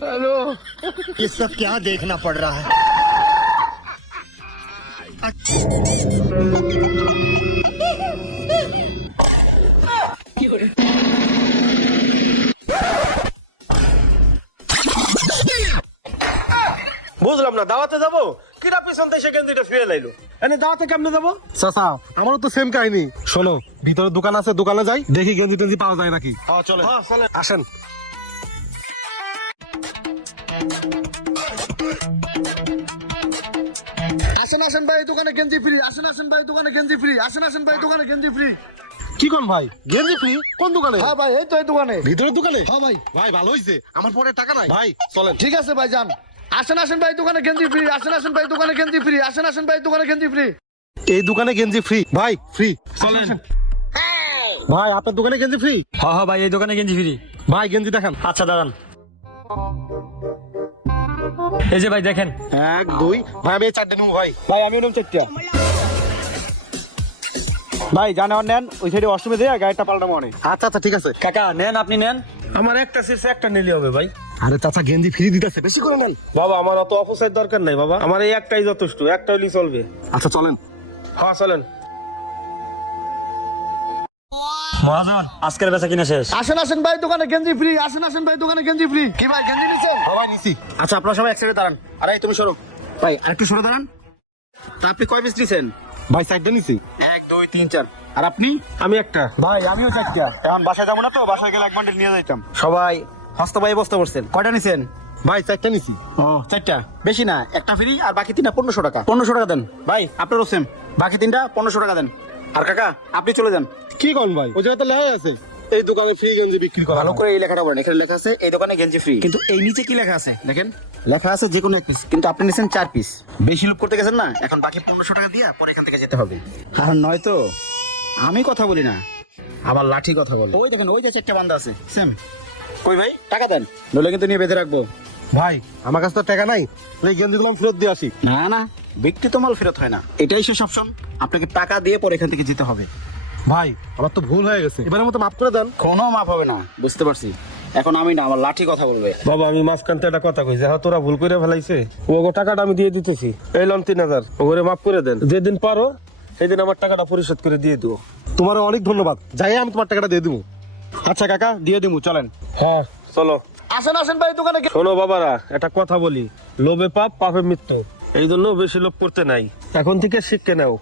Hello, ये सब क्या देखना पड़ रहा है? বুঝলাম না, দাওয়াতে যাবো কিরা পিছন থেকে গেঞ্জিটা ফিরে লাইলো। এনে দাওয়াতে কেমনে যাবো? চাচা আমারও তো সেম কাহিনী। শোনো, ভিতরে দোকান আছে, দোকানে যাই, দেখি গেঞ্জি টেঞ্জি পাওয়া যায় নাকি। চলে আসেন। আসেন ভাই, দোকানে গেঞ্জি ফ্রি। আসেন ভাই, দোকানে গেঞ্জি ফ্রি। আসেন ভাই, দোকানে গেঞ্জি ফ্রি। কি কোন ভাই, গেঞ্জি ফ্রি? কোন দোকানে? হ্যাঁ ভাই, এই তো এই দোকানে। ভিতরের দোকানে? হ্যাঁ ভাই। ভাই ভালো হইছে, আমার পরে টাকা নাই। ভাই চলেন। ঠিক আছে ভাই, যান। আসেন ভাই, দোকানে গেঞ্জি ফ্রি। আসেন ভাই, দোকানে গেঞ্জি ফ্রি। আসেন ভাই, দোকানে গেঞ্জি ফ্রি। এই দোকানে গেঞ্জি ফ্রি ভাই, ফ্রি। চলেন ভাই, আপনার দোকানে গেঞ্জি ফ্রি? হ্যাঁ হ্যাঁ ভাই, এই দোকানে গেঞ্জি ফ্রি। ভাই গেঞ্জি দেখান। আচ্ছা দাঁড়ান, এই যে ভাই দেখেন। 1 2 ভাই, আমি এই 4টে নেবো ভাই। ভাই আমি ওরকম 4টা। ভাই জানেন নেন, ওই সাইডে অষ্টমে দিয়ে গাড়িটা পাল্টাবো অনেক। আচ্ছা আচ্ছা ঠিক আছে। কাকা নেন, আপনি নেন। আমার একটা সিটে একটা নিলে হবে ভাই। আরে চাচা গেঞ্জি ফ্রি দিতেছে, বেশি করে নেন। বাবা আমার অত অপসাইড দরকার নাই বাবা, আমার এই একটাই যথেষ্ট, একটা হলেই চলবে। আচ্ছা চলেন। হ্যাঁ চলেন। মহাজন, আজকের বেচা কিনা শেষ। আসেন ভাই, দোকানে গেঞ্জি ফ্রি। আসেন ভাই, দোকানে গেঞ্জি ফ্রি। কি ভাই, গেঞ্জি নিছেন? ভাই নিছি। আচ্ছা আপনারা সবাই এক সাইডে দাঁড়ান। আরে তুমি সরো ভাই, আরেকটু সরে দাঁড়ান। তা আপনি কয় পিস নিছেন? ভাই 4টে নিছি। 1 2 3 4। আর আপনি? আমি একটা। ভাই আমিও 4টা। এখন বাসায় যাবো না তো, বাসায় গেলে এক বান্ডিল নিয়ে যাইতাম। সবাই হস্ত ভাই বস্তা করছেন। কয়টা নিছেন? ভাই 4টে নিছি। ও 4টা, বেশি না, একটা ফ্রি আর বাকি 3টা 1500 টাকা। 1500 টাকা দেন ভাই, আপনারও সেম, বাকি 3টা 1500 টাকা দেন। আর কাকা আপনি চলে যান। কি কোন ভাই, ওই জায়গাতে লেখা আছে এই দোকানে ফ্রি গেঞ্জি বিক্রি করা। ভালো করে এই লেখাটা পড়েন, এখানে লেখা আছে এই দোকানে গেঞ্জি ফ্রি, কিন্তু এই নিচে কি লেখা আছে দেখেন, লেখা আছে যে কোনো এক পিস, কিন্তু আপনি নিছেন 4 পিস। বেশি লোভ করতে গেছেন না, এখন বাকি 1500 টাকা দিয়া পরে এখান থেকে যেতে হবে। আর নয়তো আমি কথা বলি না, আবার লাঠি কথা বলে। ওই দেখেন, ওই যে 4টা বান্দা আছে সেম। কই ভাই টাকা দেন, নইলে কিন্তু নিয়ে বেঁধে রাখবো। ভাই আমার কাছে তো টাকা নাই, এই গেঞ্জিগুলো আমি ফেরত দিয়ে আসি। না না, বিক্রি তো মাল ফেরত হয় না, এটাই শেষ অপশন। আপনাকে টাকা দিয়ে পরে এখান থেকে যেতে হবে। ভাই আমার তো ভুল হয়ে গেছে, এবারের মতো মাফ করে দেন। কোনো মাপ হবে না, বুঝতে পারছি। এখন আমি না, আমার লাঠি কথা বলবে। বাবা আমি মাঝখানতে একটা কথা কই, যাহা তোরা ভুল করে ফেলাইছে, ওগো টাকাটা আমি দিয়ে দিতেছি। এই লন 3000, ওগরে মাফ করে দেন। যেদিন পারো সেদিন আমার টাকাটা পরিশোধ করে দিয়ে দিও। তোমার অনেক ধন্যবাদ, যাই আমি তোমার টাকাটা দিয়ে দেবো। আচ্ছা কাকা, দিয়ে দিমু, চলেন। হ্যাঁ চলো। আসেন ভাই, দোকানে শোনো বাবারা, একটা কথা বলি, লোভে পাপ, পাপে মৃত্যু। এই জন্য বেশি লোভ করতে নাই, এখন থেকে শিখে নাও।